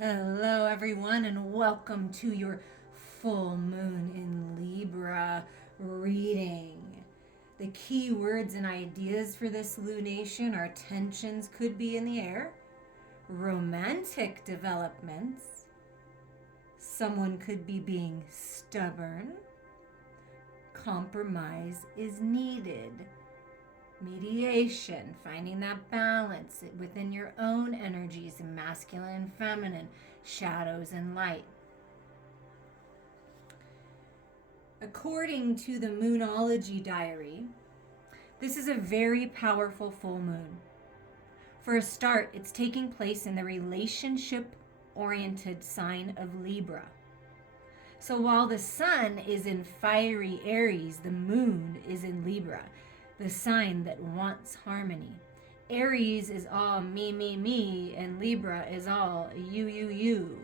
Hello, everyone, and welcome to your full moon in Libra reading. The key words and ideas for this lunation are tensions could be in the air, romantic developments, someone could be being stubborn, compromise is needed, mediation, finding that balance within your own energies, masculine and feminine, shadows and light. According to the Moonology Diary, this is a very powerful full moon. For a start, it's taking place in the relationship oriented sign of Libra. So while the sun is in fiery Aries, the moon is in Libra, the sign that wants harmony. Aries is all me, me, me, and Libra is all you, you, you.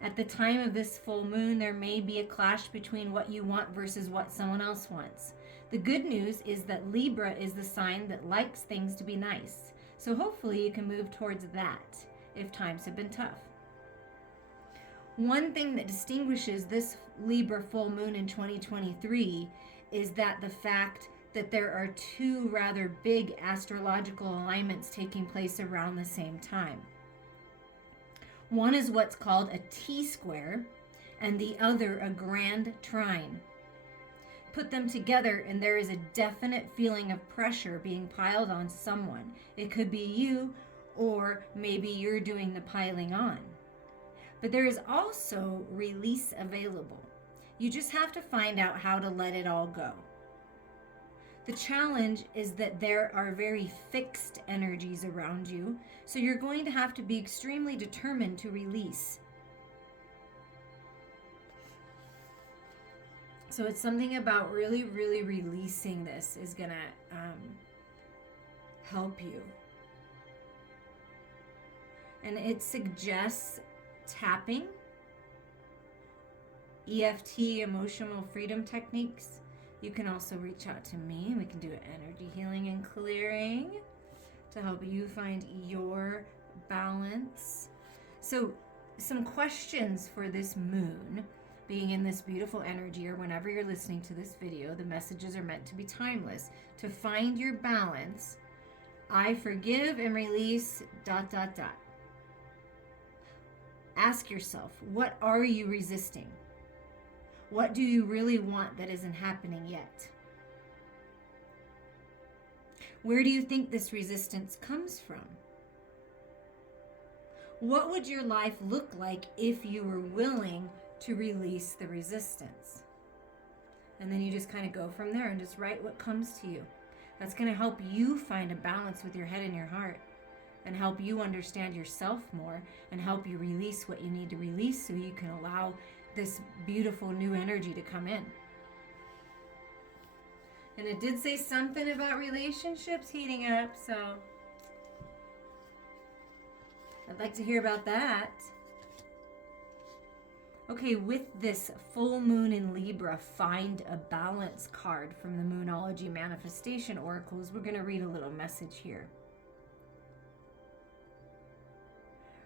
At the time of this full moon, there may be a clash between what you want versus what someone else wants. The good news is that Libra is the sign that likes things to be nice. So hopefully you can move towards that if times have been tough. One thing that distinguishes this Libra full moon in 2023 is that the fact that there are two rather big astrological alignments taking place around the same time. One is what's called a T-square, and the other a grand trine. Put them together, and there is a definite feeling of pressure being piled on someone. It could be you, or maybe you're doing the piling on. But there is also release available. You just have to find out how to let it all go. The challenge is that there are very fixed energies around you, so you're going to have to be extremely determined to release. So it's something about really, really releasing this is going to help you. And it suggests tapping, EFT, emotional freedom techniques. You can also reach out to me. We can do energy healing and clearing to help you find your balance. So some questions for this moon being in this beautiful energy, or whenever you're listening to this video, the messages are meant to be timeless. To find your balance, I forgive and release ... Ask yourself, what are you resisting? What do you really want that isn't happening yet? Where do you think this resistance comes from? What would your life look like if you were willing to release the resistance? And then you just kind of go from there and just write what comes to you. That's going to help you find a balance with your head and your heart, and help you understand yourself more, and help you release what you need to release so you can allow this beautiful new energy to come in. And it did say something about relationships heating up, so I'd like to hear about that. Okay, with this full moon in Libra, find a balance card from the Moonology Manifestation Oracles. We're going to read a little message here.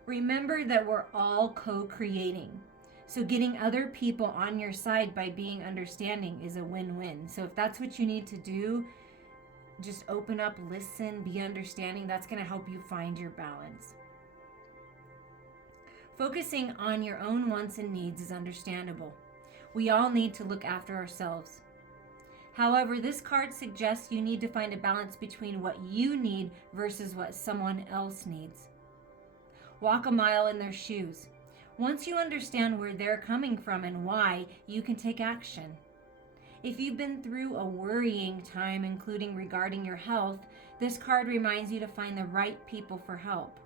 Remember that we're all co-creating. So getting other people on your side by being understanding is a win-win. So if that's what you need to do, just open up, listen, be understanding. That's going to help you find your balance. Focusing on your own wants and needs is understandable. We all need to look after ourselves. However, this card suggests you need to find a balance between what you need versus what someone else needs. Walk a mile in their shoes. Once you understand where they're coming from and why, you can take action. If you've been through a worrying time, including regarding your health, this card reminds you to find the right people for help.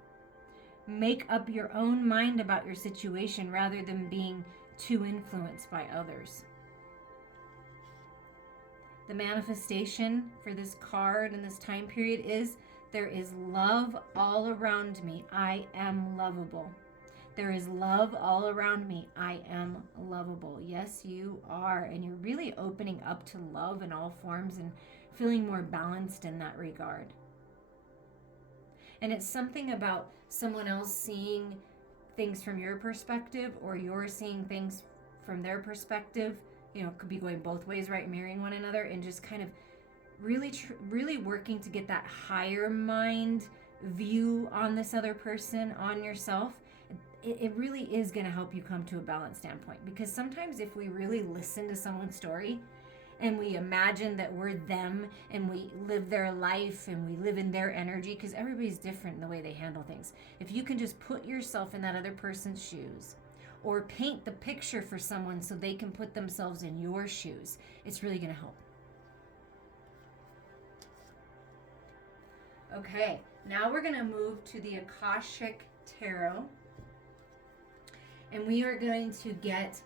Make up your own mind about your situation rather than being too influenced by others. The manifestation for this card in this time period is, there is love all around me. I am lovable. There is love all around me. I am lovable. Yes, you are. And you're really opening up to love in all forms and feeling more balanced in that regard. And it's something about someone else seeing things from your perspective, or you're seeing things from their perspective. You know, it could be going both ways, right? Mirroring one another, and just kind of really working to get that higher mind view on this other person, on yourself. It really is going to help you come to a balanced standpoint, because sometimes if we really listen to someone's story and we imagine that we're them and we live their life and we live in their energy, because everybody's different in the way they handle things. If you can just put yourself in that other person's shoes, or paint the picture for someone so they can put themselves in your shoes, it's really going to help. Okay, now we're going to move to the Akashic Tarot. And we are going to get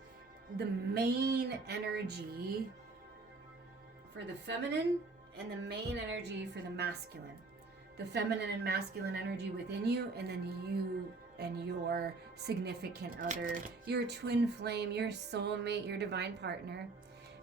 the main energy for the feminine and the main energy for the masculine. The feminine and masculine energy within you, and then you and your significant other, your twin flame, your soulmate, your divine partner.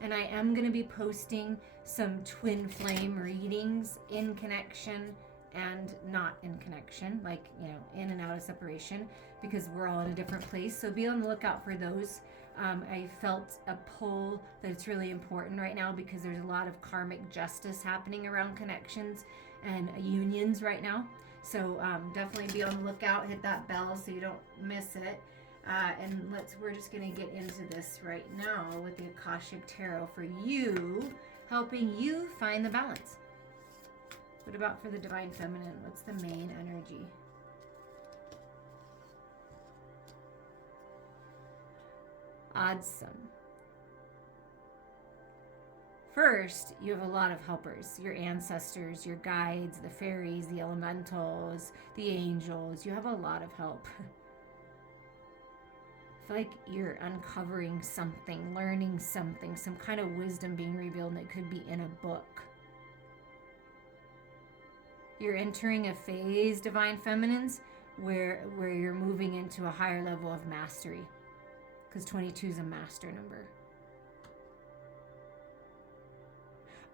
And I am going to be posting some twin flame readings in connection and not in connection, like, you know, in and out of separation, because we're all in a different place. So be on the lookout for those. I felt a pull that it's really important right now, because there's a lot of karmic justice happening around connections and unions right now. So definitely be on the lookout, hit that bell so you don't miss it. And we're just going to get into this right now with the Akashic Tarot for you, helping you find the balance. What about for the Divine Feminine? What's the main energy? Awesome. First, you have a lot of helpers, your ancestors, your guides, the fairies, the elementals, the angels. You have a lot of help. I feel like you're uncovering something, learning something, some kind of wisdom being revealed, and it could be in a book. You're entering a phase, Divine Feminines, where you're moving into a higher level of mastery, because 22 is a master number.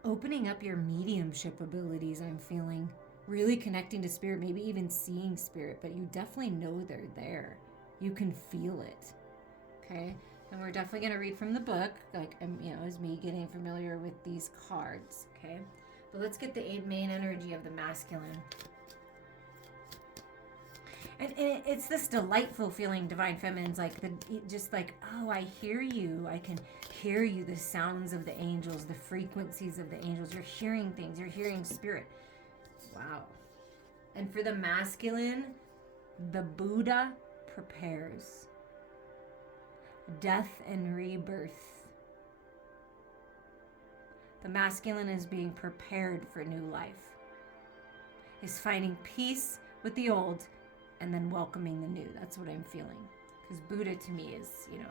Opening up your mediumship abilities, I'm feeling. Really connecting to spirit, maybe even seeing spirit, but you definitely know they're there. You can feel it. Okay? And we're definitely going to read from the book, like, you know, as me getting familiar with these cards. Okay? But let's get the main energy of the masculine. And it's this delightful feeling, Divine Feminines, like just like, oh, I hear you. I can hear you, the sounds of the angels, the frequencies of the angels. You're hearing things. You're hearing spirit. Wow. And for the masculine, the Buddha prepares. Death and rebirth. The masculine is being prepared for new life. Is finding peace with the old and then welcoming the new. That's what I'm feeling. Because Buddha to me is, you know,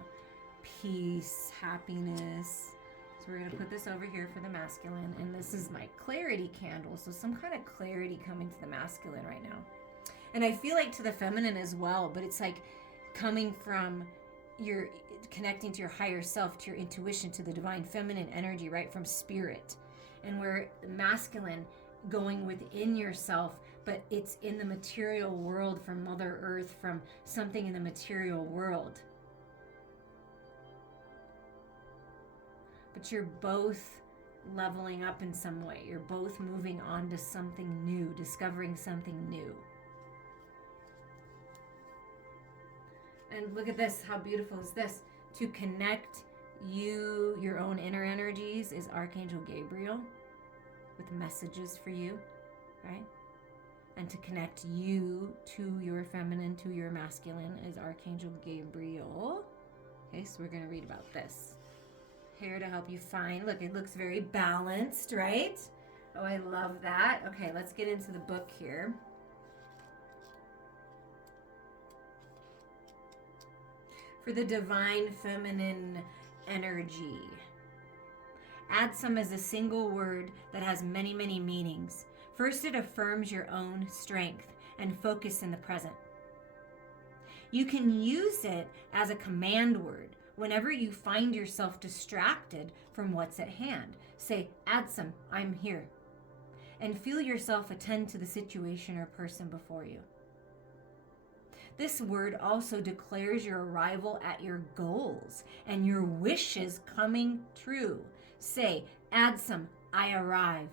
peace, happiness. So we're going to put this over here for the masculine. And this is my clarity candle. So some kind of clarity coming to the masculine right now. And I feel like to the feminine as well. But it's like coming from your connecting to your higher self, to your intuition, to the divine feminine energy, right? From spirit. And where masculine going within yourself, but it's in the material world, from Mother Earth, from something in the material world. But you're both leveling up in some way. You're both moving on to something new, discovering something new. And look at this. How beautiful is this? To connect you, your own inner energies, is Archangel Gabriel with messages for you, right? And to connect you to your feminine, to your masculine, is Archangel Gabriel. Okay, so we're going to read about this. Here to help you find, look, it looks very balanced, right? Oh, I love that. Okay, let's get into the book here. For the divine feminine energy, Adsum is a single word that has many, many meanings. First, it affirms your own strength and focus in the present. You can use it as a command word whenever you find yourself distracted from what's at hand. Say, Adsum, I'm here. and feel yourself attend to the situation or person before you. This word also declares your arrival at your goals and your wishes coming true. Say, Adsum, I arrive.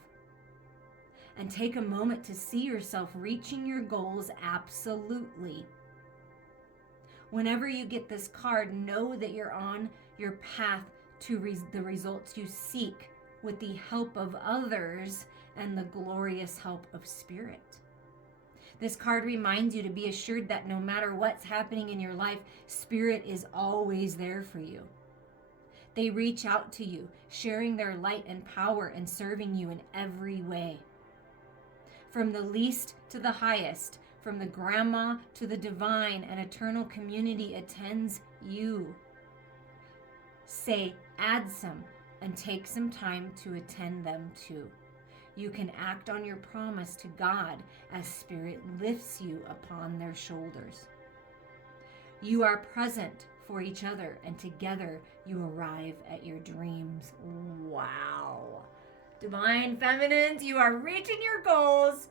And take a moment to see yourself reaching your goals absolutely. Whenever you get this card, know that you're on your path to the results you seek with the help of others and the glorious help of Spirit. This card reminds you to be assured that no matter what's happening in your life, Spirit is always there for you. They reach out to you, sharing their light and power and serving you in every way. From the least to the highest, from the grandma to the divine, an eternal community attends you. Say, Adsum, and take some time to attend them too. You can act on your promise to God as Spirit lifts you upon their shoulders. You are present for each other, and together you arrive at your dreams. Wow. Divine Feminines, you are reaching your goals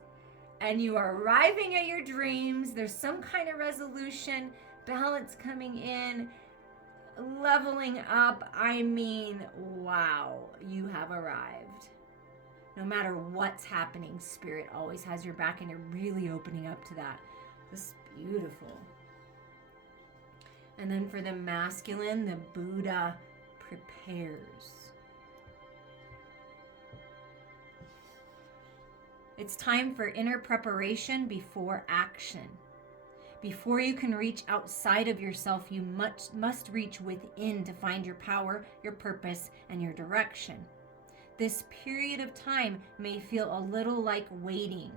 and you are arriving at your dreams. There's some kind of resolution, balance coming in, leveling up. I mean, wow, you have arrived. No matter what's happening, Spirit always has your back, and you're really opening up to that. This is beautiful. And then for the masculine, the Buddha prepares. It's time for inner preparation before action. Before you can reach outside of yourself, you must reach within to find your power, your purpose, and your direction. This period of time may feel a little like waiting,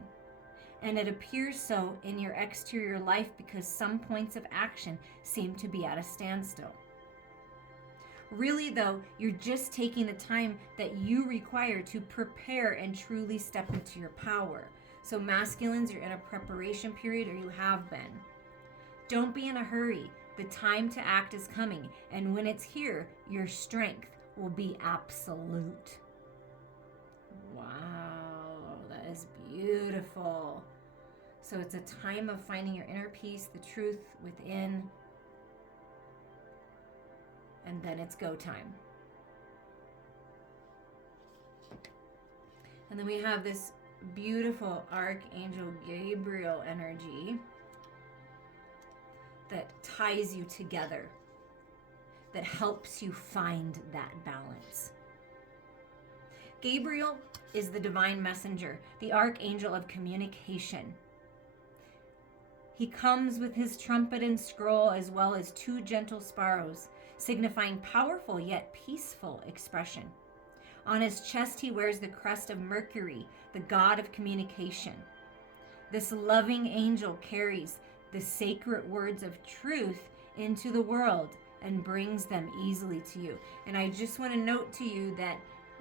and it appears so in your exterior life because some points of action seem to be at a standstill. Really, though, you're just taking the time that you require to prepare and truly step into your power. So masculines, you're in a preparation period, or you have been. Don't be in a hurry. The time to act is coming, and when it's here, your strength will be absolute. Wow, that is beautiful. So it's a time of finding your inner peace, the truth within, and then it's go time. And then we have this beautiful Archangel Gabriel energy that ties you together, that helps you find that balance. Gabriel is the divine messenger, the archangel of communication. He comes with his trumpet and scroll, as well as two gentle sparrows, signifying powerful yet peaceful expression. On his chest he wears the crest of Mercury, the god of communication. This loving angel carries the sacred words of truth into the world and brings them easily to you. And I just want to note to you that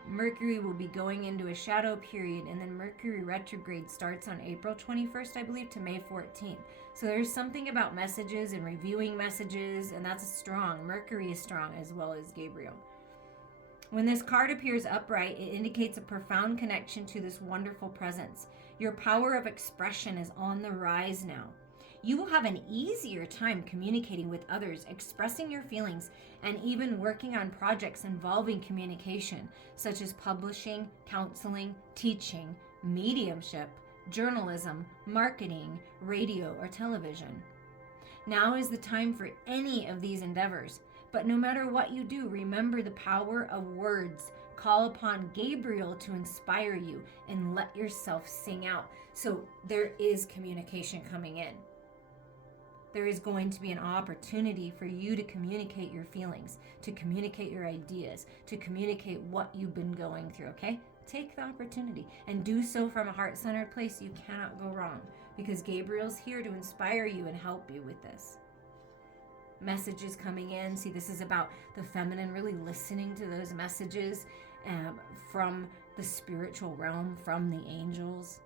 Mercury will be going into a shadow period, and then Mercury retrograde starts on April 21st, I believe, to May 14th. So there's something about messages and reviewing messages, and that's strong. Mercury is strong, as well as Gabriel. When this card appears upright, it indicates a profound connection to this wonderful presence. Your power of expression is on the rise now. You will have an easier time communicating with others, expressing your feelings, and even working on projects involving communication, such as publishing, counseling, teaching, mediumship, journalism, marketing, radio, or television. Now is the time for any of these endeavors, but no matter what you do, remember the power of words. Call upon Gabriel to inspire you and let yourself sing out. So there is communication coming in. There is going to be an opportunity for you to communicate your feelings, to communicate your ideas, to communicate what you've been going through, okay? Take the opportunity and do so from a heart-centered place. You cannot go wrong because Gabriel's here to inspire you and help you with this. Messages coming in. See, this is about the feminine really listening to those messages from the spiritual realm, from the angels.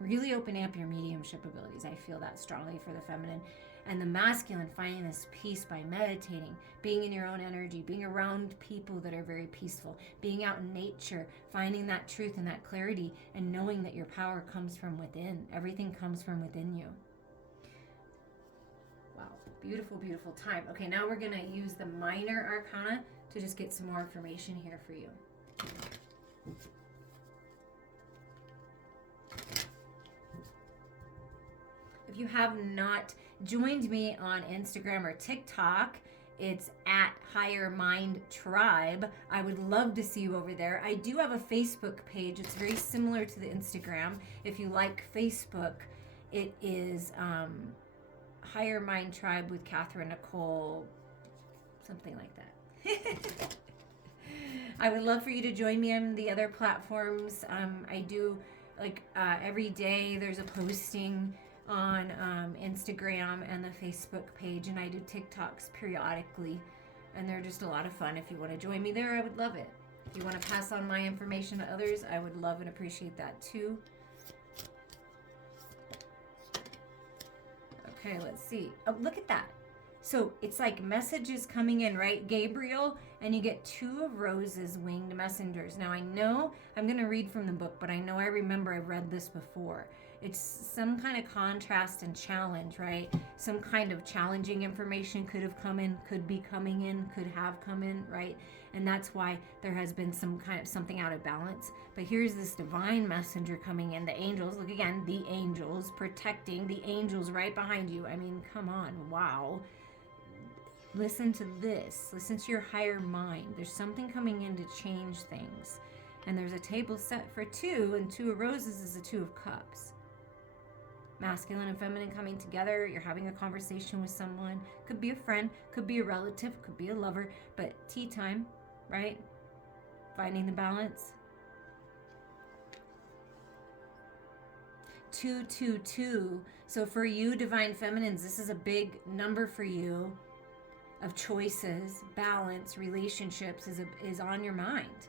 Really opening up your mediumship abilities. I feel that strongly for the feminine. And the masculine, finding this peace by meditating, being in your own energy, being around people that are very peaceful, being out in nature, finding that truth and that clarity, and knowing that your power comes from within. Everything comes from within you. Wow, beautiful, beautiful time. Okay, now we're going to use the minor arcana to just get some more information here for you. If you have not joined me on Instagram or TikTok, it's at Higher Mind Tribe. I would love to see you over there. I do have a Facebook page. It's very similar to the Instagram. If you like Facebook, it is Higher Mind Tribe with Catherine Nicole, something like that. I would love for you to join me on the other platforms. I do, every day there's a posting on Instagram and the Facebook page, and I do TikToks periodically, and they're just a lot of fun. If you want to join me there, I would love it. If you want to pass on my information to others, I would love and appreciate that too. Okay, let's see. Oh, look at that. So it's like messages coming in, right? Gabriel, and you get 2 of Roses, winged messengers. Now I know I'm going to read from the book, but I know I remember I've read this before. It's some kind of contrast and challenge, right? Some kind of challenging information could have come in, could be coming in, could have come in, right? And that's why there has been some kind of something out of balance. But here's this divine messenger coming in. The angels, look again, the angels protecting, the angels right behind you. I mean, come on, wow. Listen to this. Listen to your higher mind. There's something coming in to change things. And there's a table set for 2, and 2 of Roses is a 2 of Cups. Masculine and feminine coming together. You're having a conversation with someone. Could be a friend, could be a relative, could be a lover, but tea time, right? Finding the balance. 222. So for you, divine feminines, this is a big number for you of choices, balance, relationships is on your mind.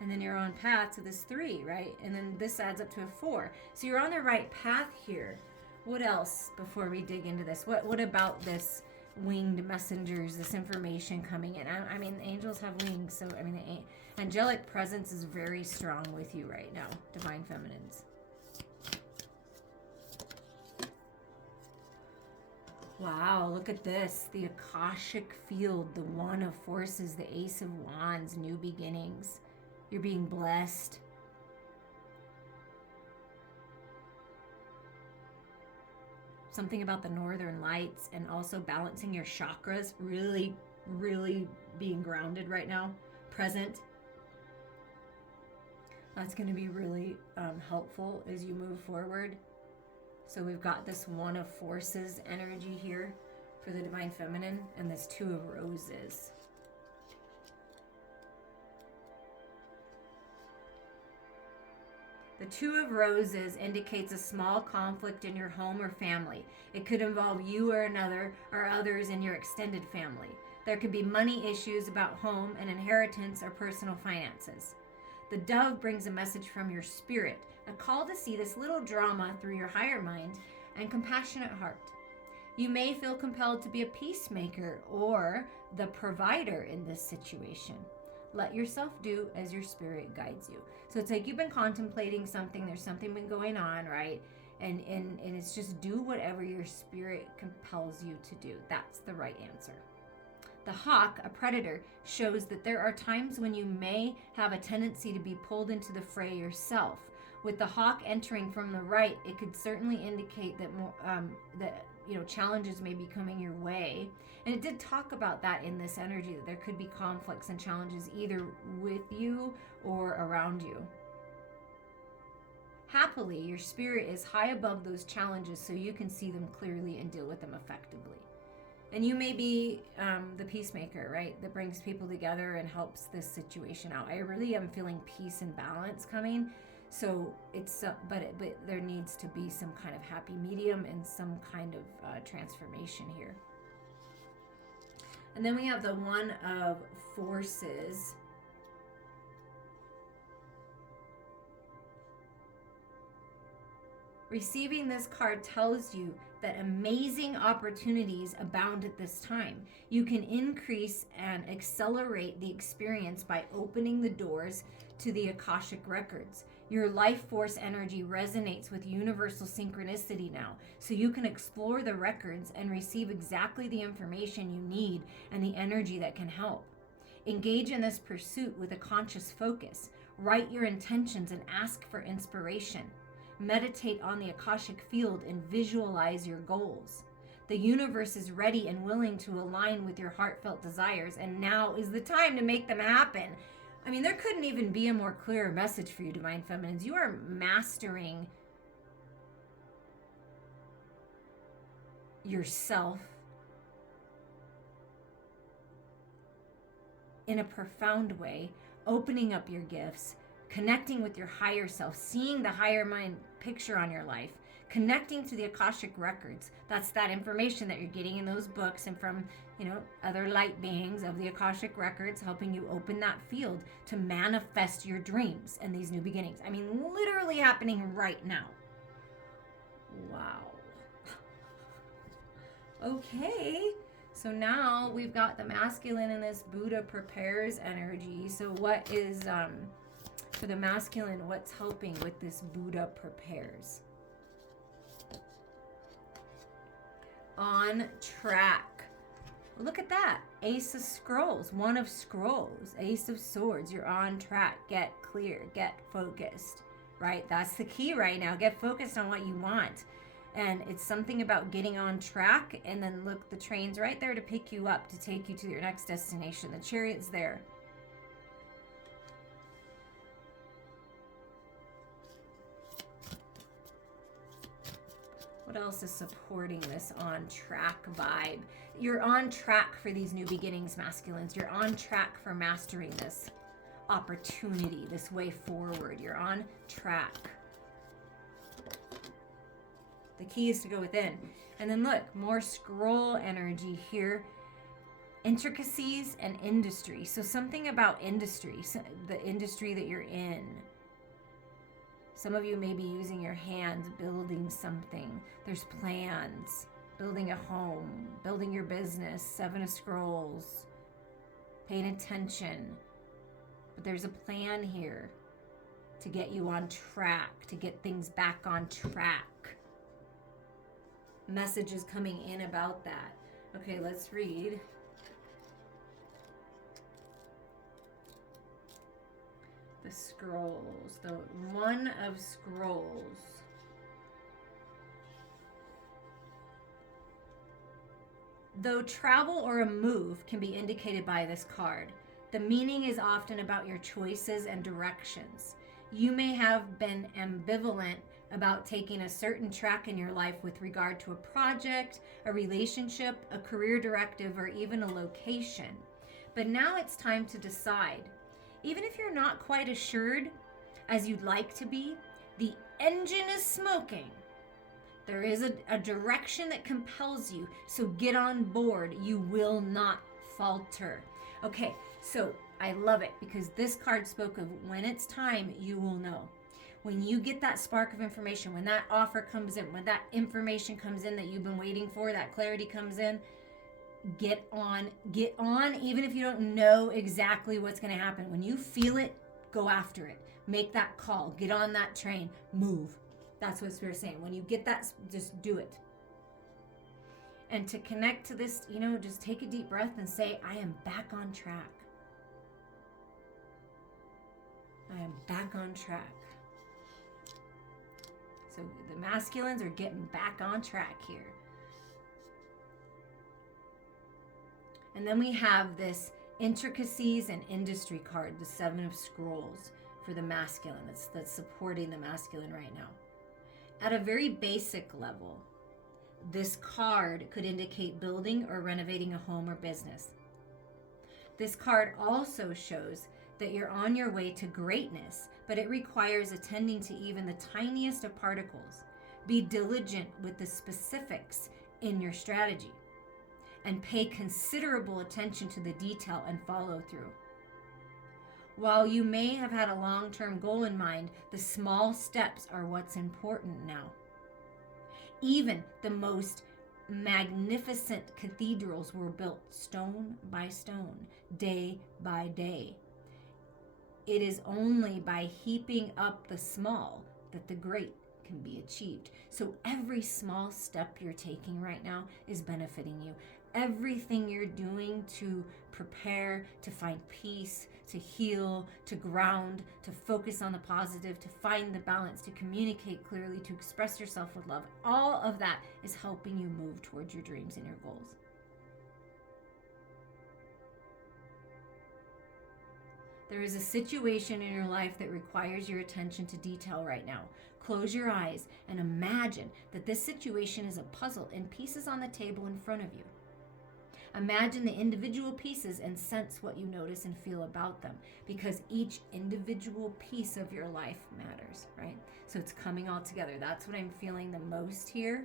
And then you're on path to this 3, right? And then this adds up to a 4. So you're on the right path here. What else before we dig into this? What about this winged messengers, this information coming in? I mean, angels have wings. So, I mean, the angelic presence is very strong with you right now, divine feminines. Wow, look at this. The Akashic Field, the One of Forces, the Ace of Wands, new beginnings. You're being blessed. Something about the northern lights and also balancing your chakras. Really, really being grounded right now. Present. That's going to be really helpful as you move forward. So we've got this One of Forces energy here for the divine feminine and this 2 of Roses. The 2 of Roses indicates a small conflict in your home or family. It could involve you or another or others in your extended family. There could be money issues about home and inheritance or personal finances. The dove brings a message from your spirit, a call to see this little drama through your higher mind and compassionate heart. You may feel compelled to be a peacemaker or the provider in this situation. Let yourself do as your spirit guides you. So it's like you've been contemplating something, there's something been going on, right? And it's just do whatever your spirit compels you to do. That's the right answer. The hawk, a predator, shows that there are times when you may have a tendency to be pulled into the fray yourself. With the hawk entering from the right, it could certainly indicate that challenges may be coming your way. And it did talk about that in this energy, that there could be conflicts and challenges either with you or around you. Happily, your spirit is high above those challenges so you can see them clearly and deal with them effectively. And you may be the peacemaker, right? That brings people together and helps this situation out. I really am feeling peace and balance coming. So it's, but there needs to be some kind of happy medium and some kind of transformation here. And then we have the One of Forces. Receiving this card tells you that amazing opportunities abound at this time. You can increase and accelerate the experience by opening the doors to the Akashic records. Your life force energy resonates with universal synchronicity now, so you can explore the records and receive exactly the information you need and the energy that can help. Engage in this pursuit with a conscious focus. Write your intentions and ask for inspiration. Meditate on the Akashic Field and visualize your goals. The universe is ready and willing to align with your heartfelt desires, and now is the time to make them happen. I mean, there couldn't even be a more clear message for you, Divine Feminines. You are mastering yourself in a profound way, opening up your gifts, connecting with your higher self, seeing the higher mind picture on your life, connecting to the Akashic records. That's that information that you're getting in those books and from, other light beings of the Akashic records, helping you open that field to manifest your dreams and these new beginnings. I mean, literally happening right now. Wow. Okay. So now we've got the masculine in this Buddha prepares energy. So what is, for the masculine, what's helping with this Buddha prepares? On track. Look at that. Ace of Scrolls, One of Scrolls, Ace of Swords. You're on track. Get clear. Get focused. Right? That's the key right now. Get focused on what you want. And it's something about getting on track. And then look, the train's right there to pick you up, to take you to your next destination. The Chariot's there. What else is supporting this on track vibe? You're on track for these new beginnings, masculines. You're on track for mastering this opportunity, this way forward. You're on track. The key is to go within. And then look, more scroll energy here. Intricacies and industry. So something about industry, the industry that you're in. Some of you may be using your hands, building something. There's plans, building a home, building your business, 7 of Scrolls, paying attention. But there's a plan here to get you on track, to get things back on track. Messages coming in about that. Okay, let's read. The Scrolls, the One of Scrolls. Though travel or a move can be indicated by this card, the meaning is often about your choices and directions. You may have been ambivalent about taking a certain track in your life with regard to a project, a relationship, a career directive, or even a location. But now it's time to decide. Even if you're not quite assured as you'd like to be, the engine is smoking. There is a direction that compels you, so get on board. You will not falter. Okay, so I love it because this card spoke of when it's time, you will know. When you get that spark of information, when that offer comes in, when that information comes in that you've been waiting for, that clarity comes in, get on, even if you don't know exactly what's going to happen. When you feel it, go after it. Make that call. Get on that train. Move. That's what Spirit's saying. When you get that, just do it. And to connect to this, just take a deep breath and say, I am back on track. I am back on track. So the masculines are getting back on track here. And then we have this intricacies and industry card, the 7 of Scrolls for the masculine. That's supporting the masculine right now. At a very basic level, this card could indicate building or renovating a home or business. This card also shows that you're on your way to greatness, but it requires attending to even the tiniest of particles. Be diligent with the specifics in your strategy and pay considerable attention to the detail and follow through. While you may have had a long-term goal in mind, the small steps are what's important now. Even the most magnificent cathedrals were built stone by stone, day by day. It is only by heaping up the small that the great can be achieved. So every small step you're taking right now is benefiting you. Everything you're doing to prepare, to find peace, to heal, to ground, to focus on the positive, to find the balance, to communicate clearly, to express yourself with love, all of that is helping you move towards your dreams and your goals. There is a situation in your life that requires your attention to detail right now. Close your eyes and imagine that this situation is a puzzle and pieces on the table in front of you. Imagine the individual pieces and sense what you notice and feel about them, because each individual piece of your life matters, right? So it's coming all together. That's what I'm feeling the most here.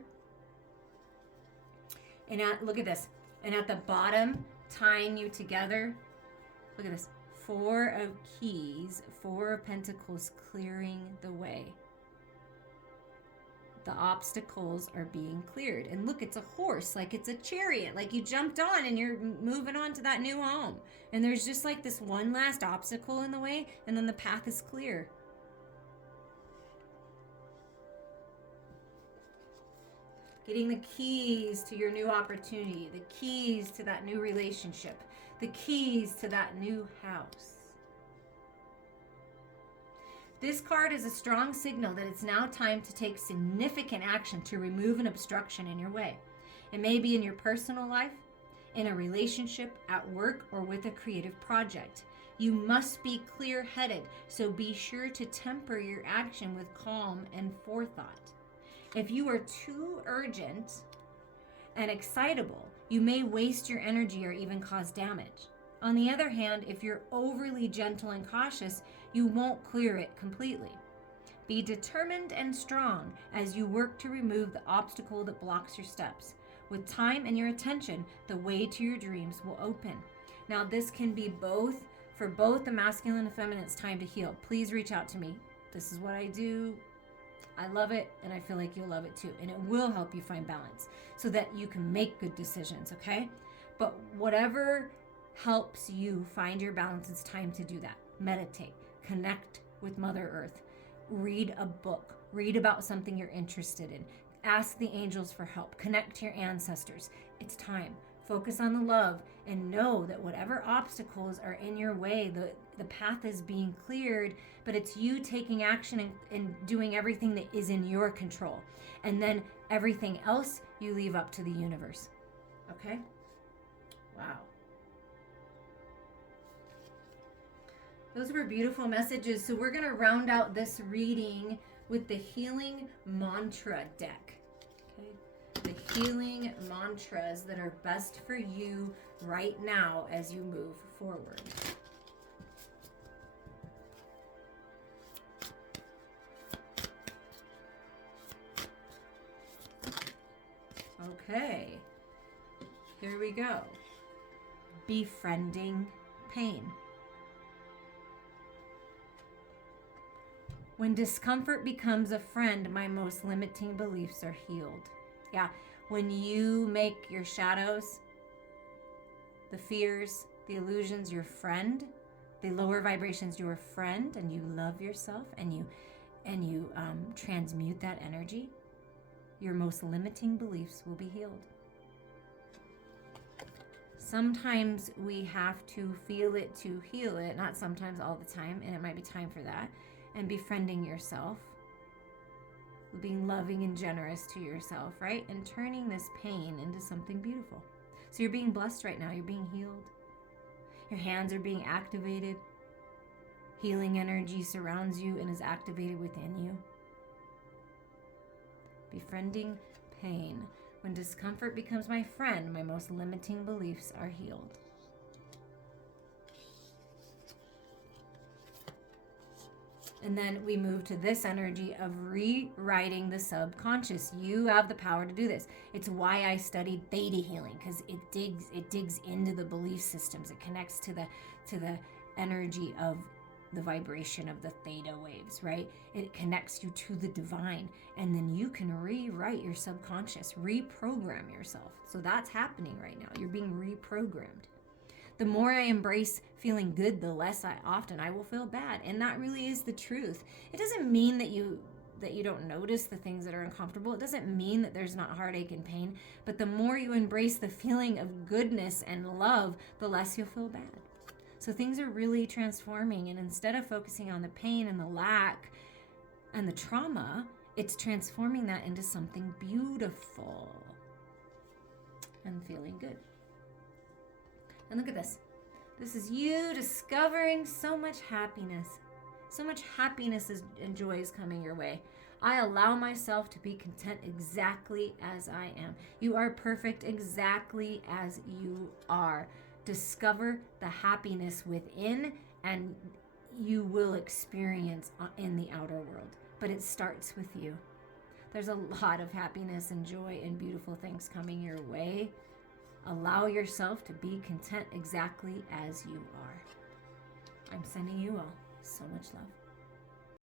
And look at this. And at the bottom, tying you together, look at this. 4 of Keys, 4 of Pentacles, clearing the way. The obstacles are being cleared. And look, it's a horse, like it's a chariot, like you jumped on and you're moving on to that new home. And there's just like this one last obstacle in the way, and then the path is clear. Getting the keys to your new opportunity, the keys to that new relationship, the keys to that new house. This card is a strong signal that it's now time to take significant action to remove an obstruction in your way. It may be in your personal life, in a relationship, at work, or with a creative project. You must be clear-headed, so be sure to temper your action with calm and forethought. If you are too urgent and excitable, you may waste your energy or even cause damage. On the other hand, if you're overly gentle and cautious, you won't clear it completely. Be determined and strong as you work to remove the obstacle that blocks your steps. With time and your attention, the way to your dreams will open. Now, this can be for both the masculine and feminine. It's time to heal. Please reach out to me. This is what I do. I love it, and I feel like you'll love it too. And it will help you find balance so that you can make good decisions, okay? But whatever helps you find your balance, it's time to do that. Meditate, connect with Mother Earth, read a book, read about something you're interested in, ask the angels for help, connect to your ancestors. It's time. Focus on the love and know that whatever obstacles are in your way, the path is being cleared, but it's you taking action and doing everything that is in your control. And then everything else you leave up to the universe. Okay? Wow. Those were beautiful messages. So we're going to round out this reading with the healing mantra deck. Okay? The healing mantras that are best for you right now as you move forward. Okay, here we go. Befriending pain. When discomfort becomes a friend, my most limiting beliefs are healed. Yeah, when you make your shadows, the fears, the illusions your friend, the lower vibrations your friend, and you love yourself and you transmute that energy, your most limiting beliefs will be healed. Sometimes we have to feel it to heal it, not sometimes, all the time, and it might be time for that. And befriending yourself, being loving and generous to yourself, right? And turning this pain into something beautiful. So you're being blessed right now. You're being healed. Your hands are being activated. Healing energy surrounds you and is activated within you. Befriending pain. When discomfort becomes my friend, my most limiting beliefs are healed. And then we move to this energy of rewriting the subconscious. You have the power to do this. It's why I studied theta healing, because it digs into the belief systems. It connects to the energy of the vibration of the theta waves, right? It connects you to the divine, and then you can rewrite your subconscious, reprogram yourself. So that's happening right now. You're being reprogrammed. The more I embrace feeling good, the less often I will feel bad. And that really is the truth. It doesn't mean that you don't notice the things that are uncomfortable. It doesn't mean that there's not heartache and pain. But the more you embrace the feeling of goodness and love, the less you'll feel bad. So things are really transforming. And instead of focusing on the pain and the lack and the trauma, it's transforming that into something beautiful and feeling good. And look at this. This is you discovering so much happiness. So much happiness and joy is coming your way. I allow myself to be content exactly as I am. You are perfect exactly as you are. Discover the happiness within, and you will experience in the outer world. But it starts with you. There's a lot of happiness and joy and beautiful things coming your way. Allow yourself to be content exactly as you are. I'm sending you all so much love.